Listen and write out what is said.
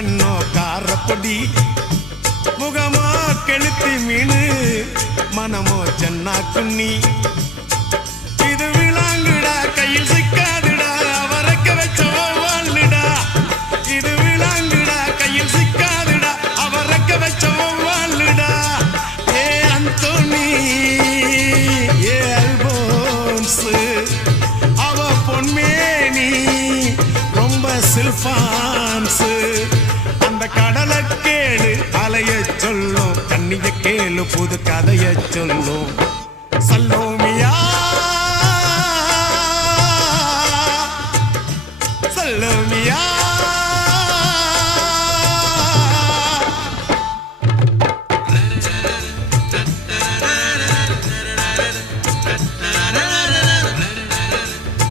கண்ணோ காரப்பொடி முகமோ கெளுத்தி மீனு மனமோ சென்னா குன்னி இது விளாங்குடா கையில் சிக்காதுடா அவரக்க வச்ச வாழ்டா இது விளாங்குடா கையில் சிக்காதுடா அவரக்க வச்ச வாழ்டா ஏ அந்தோனி ஏ அல்போன்ஸ் அவ பொன்மேனி ரொம்ப சில்பான்ஸ் அந்த கடலை கேளு அலைய சொல்லும் கண்ணிய கேளு புது கதைய சொல்லும் சல்லோ